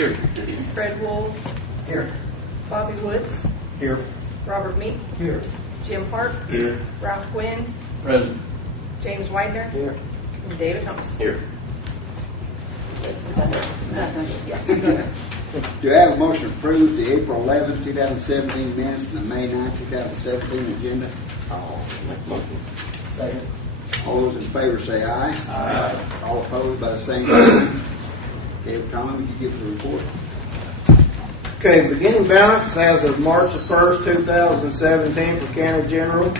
Here. Fred Wool, Here. Bobby Woods, Here. Robert Meek, Here. Jim Hart, Here. Ralph Quinn, Present. James Widener, Here. and David Thompson. Here. Do I have a motion to approve the April 11th, 2017 minutes and the May 9th, 2017 agenda? Second. All those in favor say aye. Aye. All opposed by the same sign. Okay, Tommy, would you give the report? Okay, beginning balance as of March the 1st, 2017 for County General.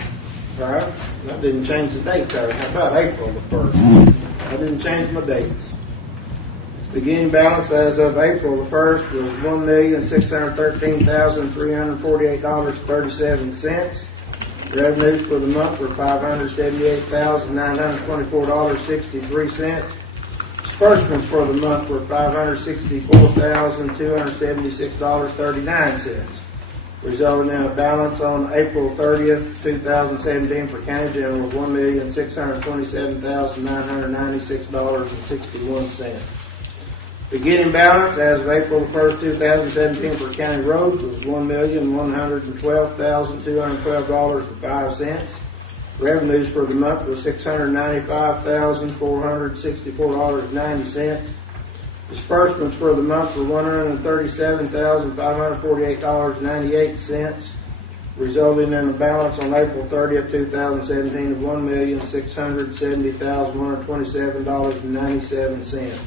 All right, I didn't change the date there. How about April the 1st? I didn't change my dates. Beginning balance as of April the 1st was $1,613,348.37. Revenues for the month were $578,924.63. Disbursements for the month were $564,276.39, resulting in a balance on April 30th, 2017 for County General of $1,627,996.61. Beginning balance as of April 1st, 2017 for County Roads was $1,112,212.05. Revenues for the month was $695,464.90. Disbursements for the month were $137,548.98, resulting in a balance on April 30th, 2017 of $1,670,127.97.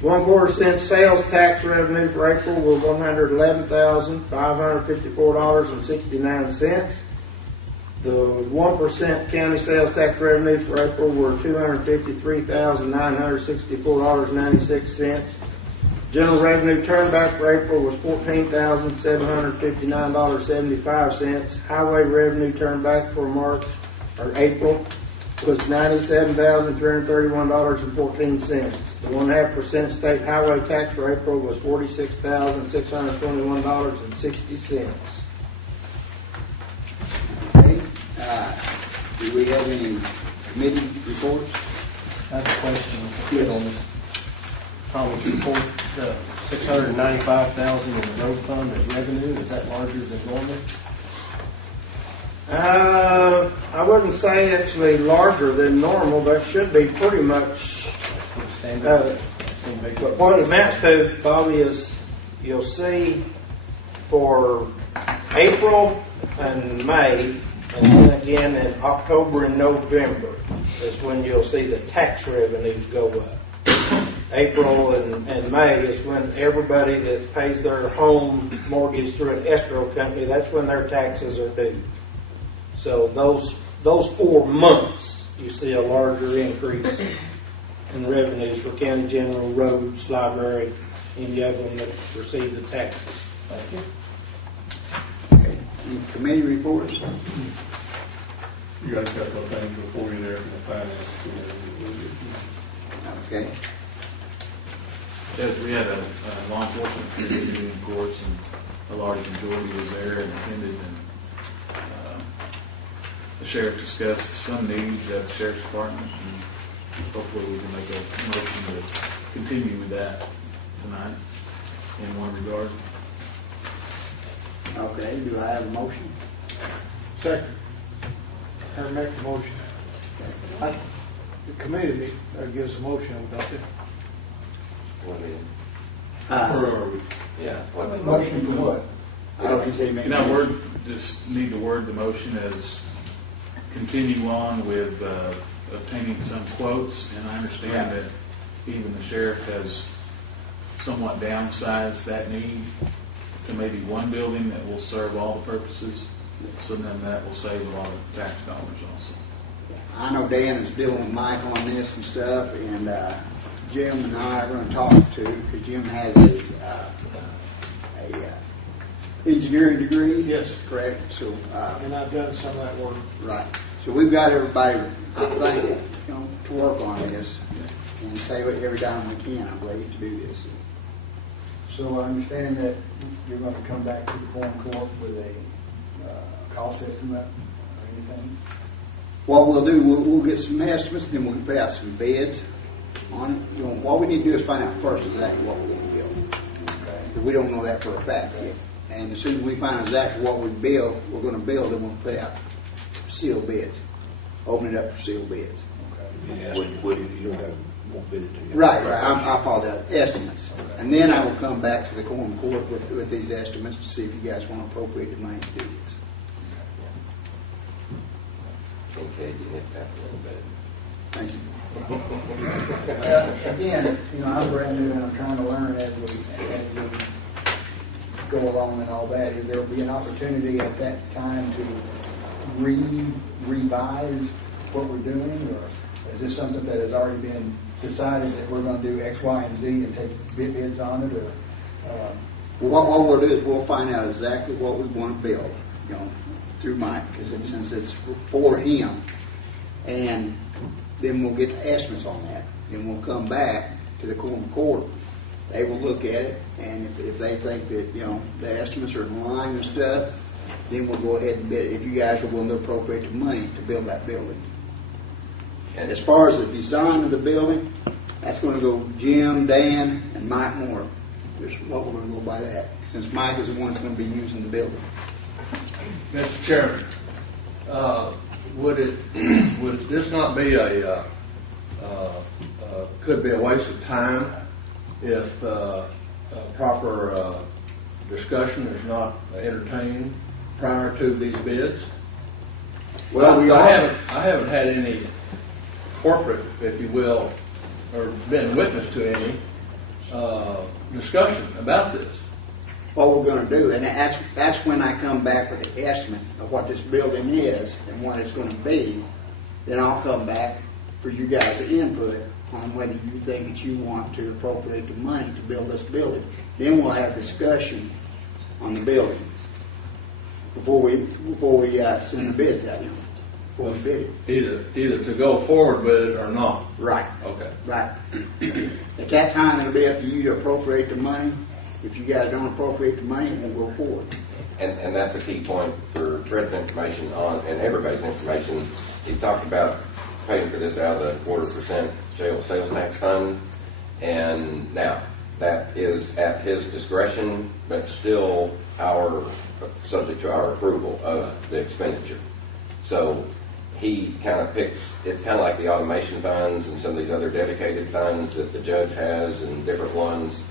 1/4 cent sales tax revenue for April were $111,554.69. The 1% county sales tax revenues for April were $253,964.96. General revenue turnback for April was $14,759.75. Highway revenue turnback for April was $97,331.14. The 1/2% state highway tax for April was $46,621.60. Okay. Do we have any committee reports? I have a question on this Thomas report. The $695,000 in the road fund as revenue, is that larger than normal? I wouldn't say actually larger than normal. That should be pretty much Standard. but what it amounts to, Bobby, is you'll see for April and May, and then again in October and November is when you'll see the tax revenues go up. April and May is when everybody that pays their home mortgage through an escrow company, that's when their taxes are due. So those 4 months, you see a larger increase in revenues for county general, roads, library, any of them that receive the taxes. Thank you. Okay. Any committee reports? You got a couple of things before you there from the finance committee. Okay. Yes, we had a law enforcement committee meeting in courts, and a large majority was there and attended, and the sheriff discussed some needs at the sheriff's department, and hopefully we can make a motion to continue with that tonight in one regard. Okay. Do I have a motion? Second. I make the motion. The committee gives a motion about it. Yeah. Motion for what? I don't think they made. You know, just need to word the motion as continue on with obtaining some quotes, and I understand that even the sheriff has somewhat downsized that need to maybe one building that will serve all the purposes, so then that will save a lot of tax dollars also. I know Dan is dealing with Mike on this and stuff, and Jim and I are going to talk to, because Jim has a engineering degree. Yes. Correct. So And I've done some of that work. right. So we've got everybody, I think, to work on this and save it every time we can, I believe, to do this. So I understand that you're going to come back to the Boone Court with a cost estimate or anything? What we'll do, we'll get some estimates, then we'll put out some bids, on it. You know, what we need to do is find out first exactly what we're gonna build. Because we don't know that for a fact yet. And as soon as we find out exactly what we're gonna build, then we'll put out sealed bids. Open it up for sealed bids. You don't have, won't bid it to you. Right. I apologize. Estimates. And then I will come back to the Quorum Court with these estimates to see if you guys want to appropriate the money to do this. Okay, you hit that a little bit. Thank you. Again, I'm brand new and I'm trying to learn as we go along and all that. Is there be an opportunity at that time to revise what we're doing, or is this something that has already been decided that we're going to do X, Y, and Z and take bids on it, or? What we'll do is we'll find out exactly what we want to build, through Mike, because since it's for him, and then we'll get the estimates on that. Then we'll come back to the Quorum Court. They will look at it, and if they think that the estimates are in line and stuff, then we'll go ahead and bid it. If you guys are willing to appropriate the money to build that building. And as far as the design of the building, that's going to go Jim, Dan, and Mike Moore. Just what we're going to go by that, since Mike is the one that's going to be using the building. Mr. Chairman, would this not be could be a waste of time if proper discussion is not entertained prior to these bids? Well, I haven't had any corporate, if you will, or been witness to any discussion about this. What we're going to do, and that's when I come back with the estimate of what this building is and what it's going to be. Then I'll come back for you guys to input on whether you think that you want to appropriate the money to build this building. Then we'll have discussion on the building before we send the bids out. Before we bid it. Either to go forward with it or not. Right. Okay. Right. At that time, it'll be up to you to appropriate the money. If you guys don't appropriate the money, it won't go forward. And that's a key point for Fred's information on, and everybody's information. He talked about paying for this out of the 0.25% jail sales tax fund, and now that is at his discretion, but still subject to our approval of the expenditure. So he kind of picks, it's kind of like the automation funds and some of these other dedicated funds that the judge has and different ones.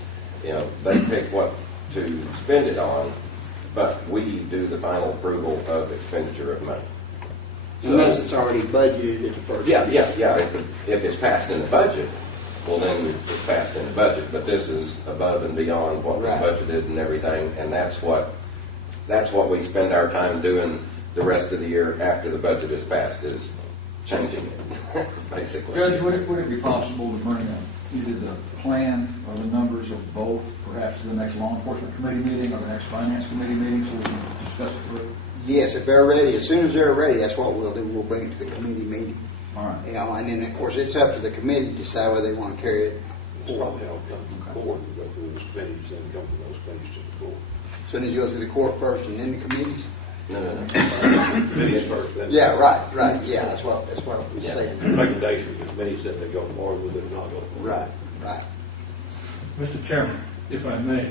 They pick what to spend it on, but we do the final approval of expenditure of money. So, unless it's already budgeted at the first. Yeah. If it's passed in the budget, well then it's passed in the budget. But this is above and beyond what was budgeted and everything, and that's what we spend our time doing the rest of the year after the budget is passed, is changing it, basically. Judge, would it be possible to bring either the plan or the numbers of both, perhaps to the next law enforcement committee meeting or the next finance committee meeting, so we can discuss it further? Yes, if they're ready, as soon as they're ready, that's what we'll do. We'll bring it to the committee meeting. All right. And then, of course, it's up to the committee to decide whether they want to carry it Probably I'll come to the court and go through those committees, then come from those committees to the court. As soon as you go through the court first and then the committees? No. Committees first, then. Yeah, right. Yeah, that's what we're saying. Recommendation, the committee said they go forward with it or not go forward. Right. Mr. Chairman, if I may,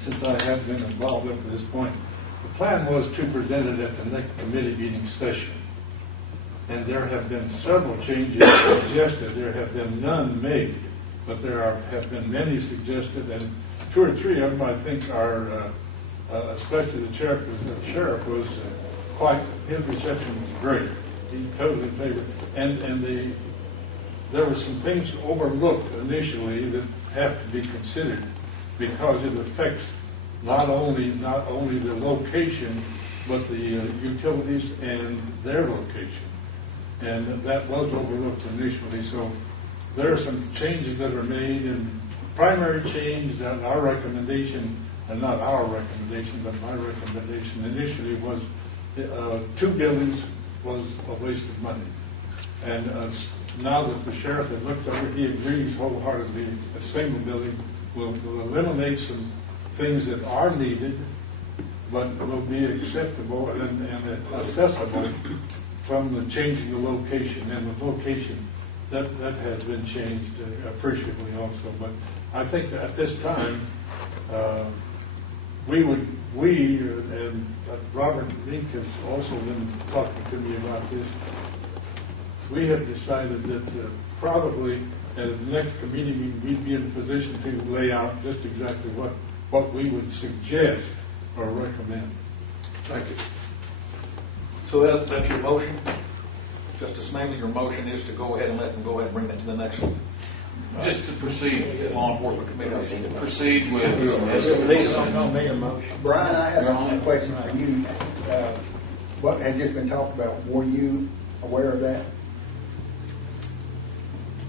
since I have been involved up to this point, the plan was to present it at the next committee meeting session. And there have been several changes suggested. There have been none made, but there have been many suggested, and 2 or 3 of them I think are, especially the sheriff was his reception was great. He totally favored, and there were some things overlooked initially that have to be considered because it affects not only the location, but the utilities and their location. And that was overlooked initially. So there are some changes that are made, and primary change that our recommendation, and not our recommendation, but my recommendation initially was 2 buildings was a waste of money. And now that the sheriff has looked over, he agrees wholeheartedly a single building will eliminate some things that are needed, but will be acceptable and accessible from the changing the location. And the location that has been changed appreciably also. But I think that at this time, we and Robert Link has also been talking to me about this. We have decided that probably at the next committee meeting, we'd be in a position to lay out just exactly what we would suggest or recommend. Thank you. So that's your motion? Justice Manley, your motion is to go ahead and let them go ahead and bring that to the next one. Just to proceed, Law enforcement committee. proceed with. Don't need a motion. Brian, I have a question for you. What had just been talked about, were you aware of that?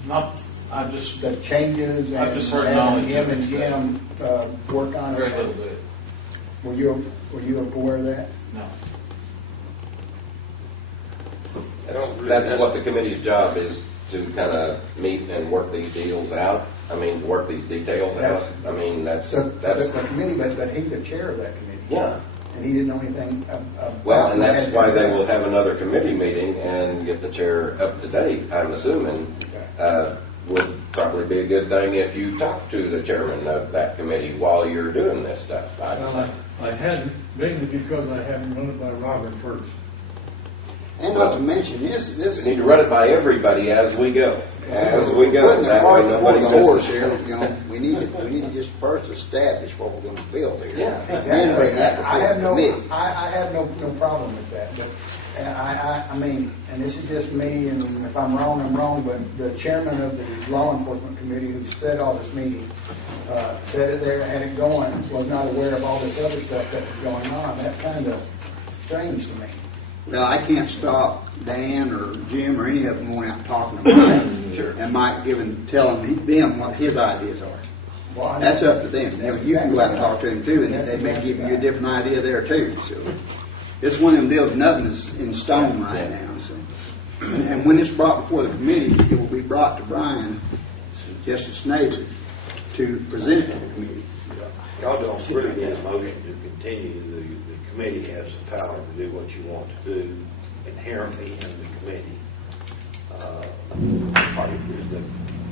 Not, I just, The changes and I've just heard having knowledge him of and it. Jim work on very it? little bit, Were you aware of that? no. That's what the committee's job is, to kind of meet and work these deals out. I mean, work these details out. I mean, that's. So the committee, but he's the chair of that committee. Yeah. And he didn't know anything about. Well, and that's that. why they will have another committee meeting and get the chair up to date, I'm assuming. Would probably be a good thing if you talk to the chairman of that committee while you're doing this stuff. Well, I hadn't, mainly because I hadn't run it by Robert first. And not to mention this, We need to run it by everybody as we go. As we go. putting the That cart way before nobody the horse misses. here, you know, we need to just first establish what we're gonna build here. Yeah, Then bring that I have before the no, committee. I have no problem with that, but I mean, and this is just me, and if I'm wrong, I'm wrong, but the chairman of the law enforcement committee who set all this meeting, set it there, had it going, was not aware of all this other stuff that was going on. That's kind of strange to me. Well, I can't stop Dan or Jim or any of them going out and talking about it. Sure. And Mike telling them what his ideas are. Well, That's up to them. You know, you can go out and talk to them too, and they may give you a different idea there too. So it's one of them deals, nothing is in stone right now. So, and when it's brought before the committee, it will be brought to Brian, Justice Snavely, to present it to the committee. Y'all don't really need a motion to continue. The committee has the power to do what you want to do inherently in the committee.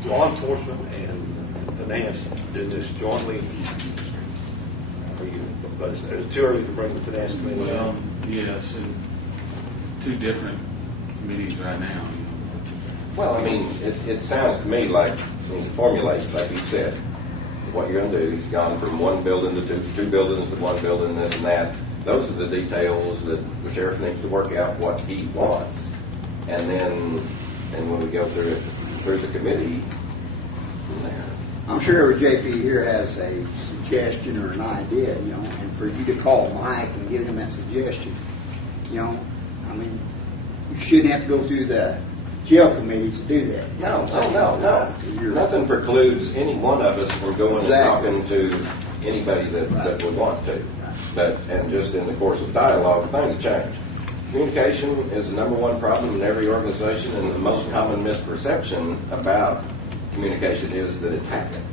The law enforcement and finance do this jointly. But it's too early to bring the finance committee Well, in. yes, and two different committees right now. Well, I mean, it sounds to me like, I mean, formulate, like you said, what you're going to do. He's gone from one building to two buildings to one building, this and that. Those are the details that the sheriff needs to work out what he wants. And then, when we go through the committee, from there. I'm sure every JP here has a suggestion or an idea, you know, and for you to call Mike and give him that suggestion, you know, I mean, you shouldn't have to go through the jail committee to do that. No. Nothing precludes any one of us from going Exactly. and talking to anybody that would want to. And just in the course of dialogue, things change. Communication is the number one problem in every organization, and the most common misperception about communication is that it's happening.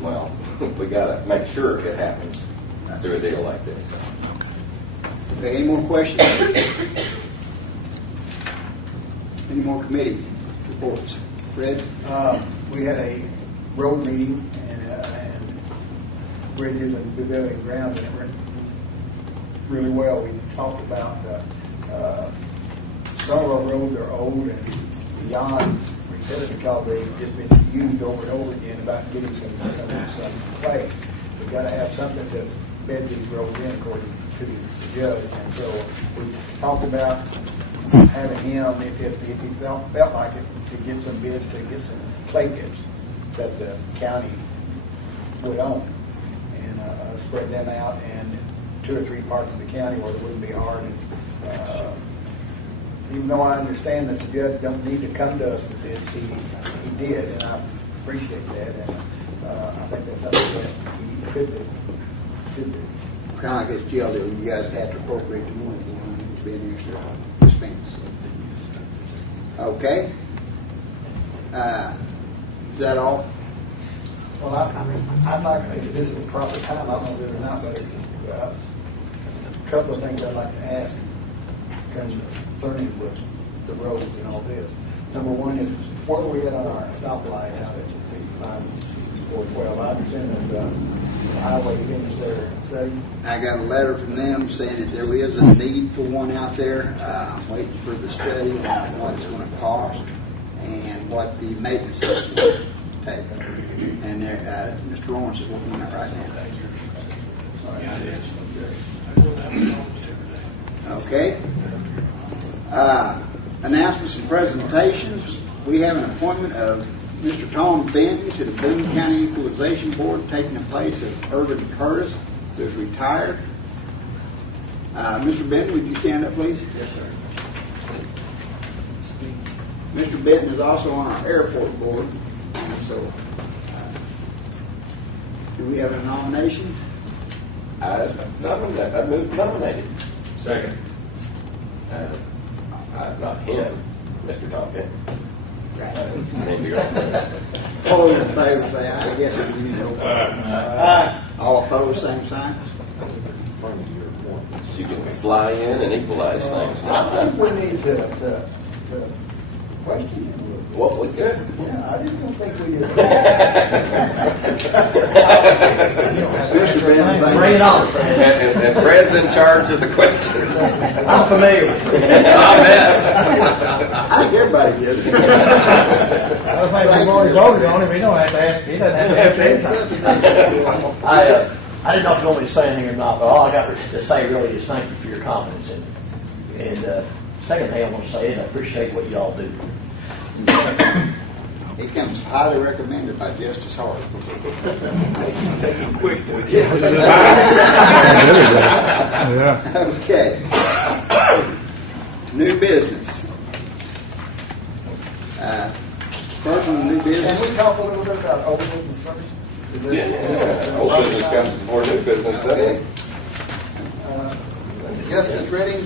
Well, we got to make sure it happens through a deal like this. Okay, any more questions? Any more committee reports? Fred? We had a road meeting and bridges and pavilion grounds, and it went really well. We talked about some of our roads are old and beyond repair because they've just been used over and over again about getting some play. We've got to have something to bed these roads in according to the judge. And so we talked about having him, if he felt like it, to get some bids, to get some clay pits that the county would own and spread them out in 2 or 3 parts of the county where it wouldn't be hard. And, even though I understand that the judge don't need to come to us with this, he did, and I appreciate that. And I think that's something that he could do. Kind of like this jail deal, you guys have to appropriate the money, you know, it's been extra expense. Okay. Is that all? Well, I'd like, if this is the proper time, I don't know if it or not, but a couple of things I'd like to ask concerning with the roads and all this. Number one is, where are we at on our stoplight out at 65-412? I understand that the highway finished their study. I got a letter from them saying that there is a need for one out there. I'm waiting for the study on what it's going to cost and what the maintenance is going to take. And Mr. Lawrence is working on that right now. Okay. Announcements and presentations. We have an appointment of Mr. Tom Benton to the Boone County Equalization Board, taking the place of Irvin Curtis, who is retired. Mr. Benton, would you stand up, please? Yes, sir. Mr. Benton is also on our airport board. So, do we have a nomination? I move nominated. Second. Not him, Mr. Tom Pitt. All in favor, say aye. I guess I'm you know. Aye. All opposed, same sign. You can fly in and equalize things. I think we need to question him. What we could. Yeah, I just don't think we did. Mr. Benton, Bring it on. And Fred's in charge of the questions. I'm familiar with it. I bet. I think everybody gets it. I think we've already voted on it, we don't have to ask, he doesn't have to ask anything. I didn't know if you want me to say anything or not, but all I got to say really is thank you for your confidence in me. And second thing I want to say is I appreciate what you all do. It comes highly recommended by Justice Hart. Take him quick with you. Okay. New business. First on the new Can business. we talk a little bit about old business first? Yeah. Old business comes before new business, doesn't it? Justice Redding,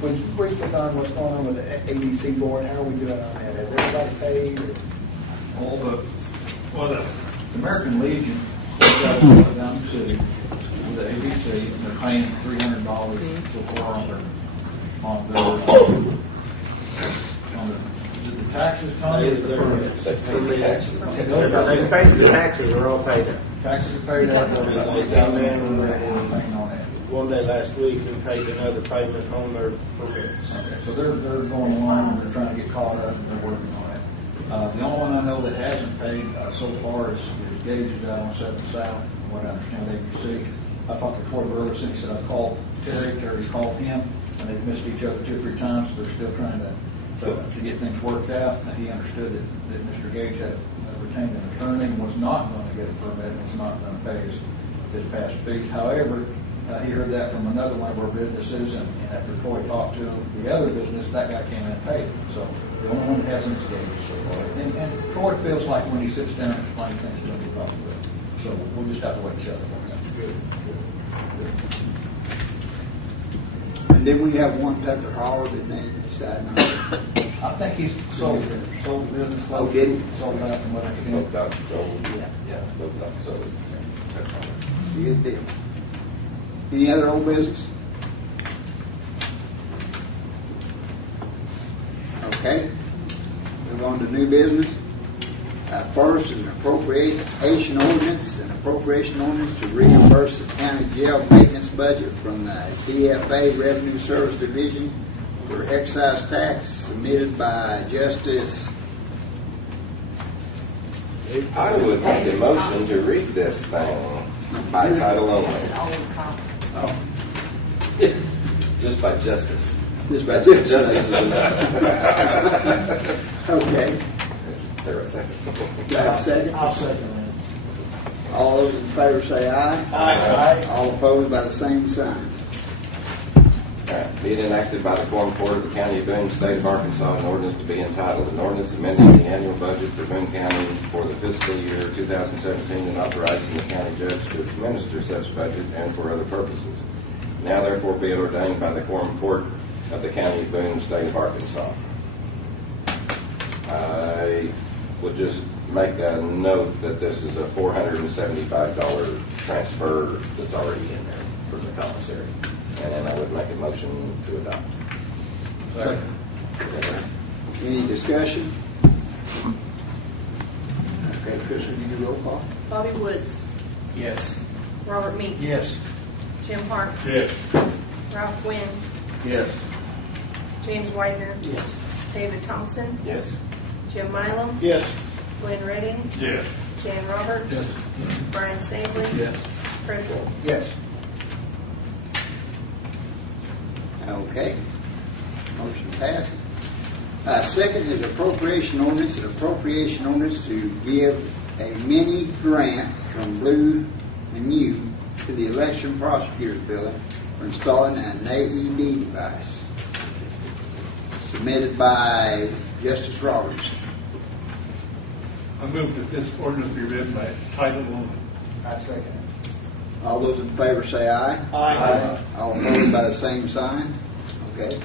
would you brief us on what's going on with the ABC board? How are we doing on that? Has everybody paid? All the American Legion down in the city with the ABC, and they're paying $300 to QUORUM on the taxes, Tony, or the permits? They paid the taxes, are all paid up. Taxes are paid out. One day last week, we paid another payment on their permits. Okay, so they're going along, and they're trying to get caught up, and they're working on it. The only one I know that hasn't paid so far is Gage is out on 7th South, from what I understand, ABC. I talked to Troy earlier, since he said I called Terry, Terry's called him, and they've missed each other 2 or 3 times, so they're still trying to get things worked out. And he understood that Mr. Gage had retained an attorney, was not going to get a permit, was not going to pay his past fees. However, he heard that from another one of our businesses, and after Troy talked to the other business, that guy came in and paid him. So the only one that hasn't is Gage so far. And Troy feels like when he sits down and explains things to him, he probably will. So we'll just have to wait and see. Good. And then we have one Tucker Hall that they decided on. I think he's sold the business. Oh, did he? Sold out from what I can. Both out sold. Yeah. Both out sold. Good deal. Any other old business? Okay. Move on to new business. First is an appropriation ordinance to reimburse the county jail maintenance budget from the DFA Revenue Service Division for excise tax submitted by Justice. I would make a motion to read this thing by title only. Oh, Just by justice. this by Justice. Justice is enough. Okay. There, a second. Do I have a second? I'll second All those in favor say aye. Aye. All opposed by the same sign. All right. Be it enacted by the Quorum Court of the County of Boone, State of Arkansas, an ordinance to be entitled, an ordinance amending the annual budget for Boone County for the fiscal year 2017 and authorizing the county judge to administer such budget and for other purposes. Now therefore be it ordained by the Quorum Court of the County of Boone, State of Arkansas. I would just make a note that this is a $475 transfer that's already in there for the commissary. And then I would make a motion to adopt. Second. Any discussion? Okay, Chris, will you do roll call? Bobby Woods, Yes. Robert Meek, Yes. Jim Hart, Yes. Ralph Quinn, Yes. James Widener, Yes. David Thompson, Yes. Jim Mylum, Yes. Glenn Redding, Yes. Dan Roberts, Yes. Brian Stabley, Yes. Fred Wolf. Yes. Okay. Motion passes. Second is appropriation ordinance, an appropriation ordinance to give a mini grant from Blue and New to the election prosecutor's building for installing an AED device. Submitted by Justice Roberts. I move that this ordinance be read by title only. I second it. All those in favor say aye. Aye. All opposed by the same sign. Okay.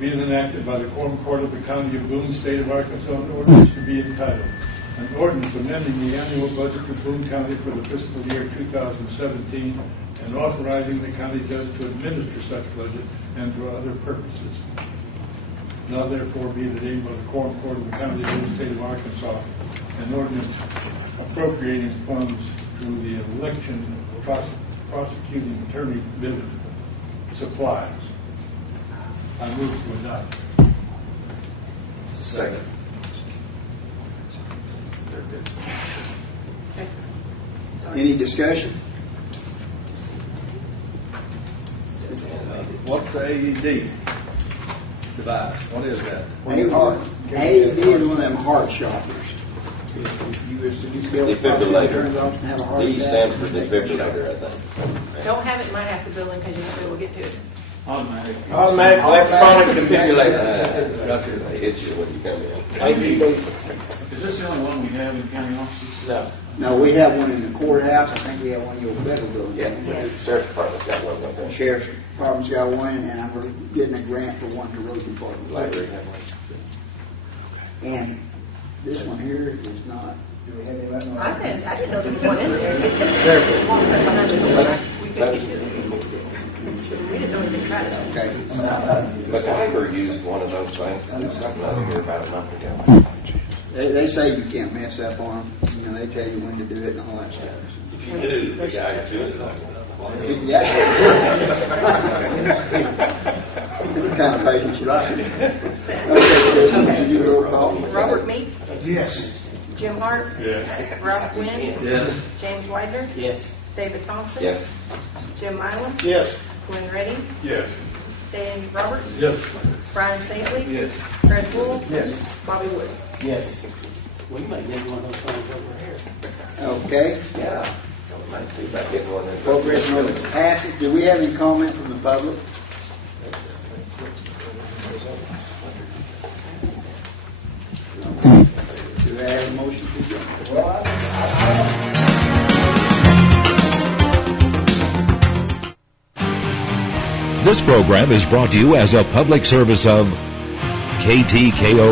Being enacted by the Quorum Court of the County of Boone, State of Arkansas, an ordinance to be entitled, an ordinance amending the annual budget for Boone County for the fiscal year 2017 and authorizing the county judge to administer such budget and for other purposes. Now therefore be it ordained by the Quorum Court of the County of Boone, State of Arkansas, an ordinance appropriating funds to the election prosecuting attorney business supplies. I move to adopt. Second. Okay. Sorry. Any discussion? What's the AED device? What is that? AED is one of them heart shockers. If you was to be able to Defibrillator. turns off and have a heart D attack. stands for defibrillator, I think. Don't have it in my half the building because you won't be able to get to it. Automatic. Automatic electronic defibrillator. Gotcha. They hit you when you come in. AED. Is this the only one we have in county offices? No. No, we have one in the courthouse. I think we have one in your federal building. Yeah, the sheriff's department's got one, don't they? Sheriff's Department's got one, and I'm getting a grant for one to road department. Library have one. And this one here is not. Do we have any left? I didn't know there was one in there. It said there was one behind the door. We couldn't get to it. We didn't know anything about it. Okay. MacGyver used one of those things, something over here about a month ago. They say you can't mess up on them. You know, they tell you when to do it and all that stuff. If you do, the guy can do it like Yeah. What kind of patience you like? Okay, Chris, can you roll call? Robert Meek, Yes. Jim Hart, Yes. Ralph Quinn, Yes. James Widener, Yes. David Thompson, Yes. Jim Mylum, Yes. Glenn Redding, Yes. Dan Roberts, Yes. Brian Stabley, Yes. Fred Wolf, Yes. Bobby Woods. Yes. We may need one of those things over here. Okay. Yeah. Might see about getting one in. Appropriation ordinance passes. Do we have any comment from the public? Do I have a motion to adjourn? This program is brought to you as a public service of KTKO.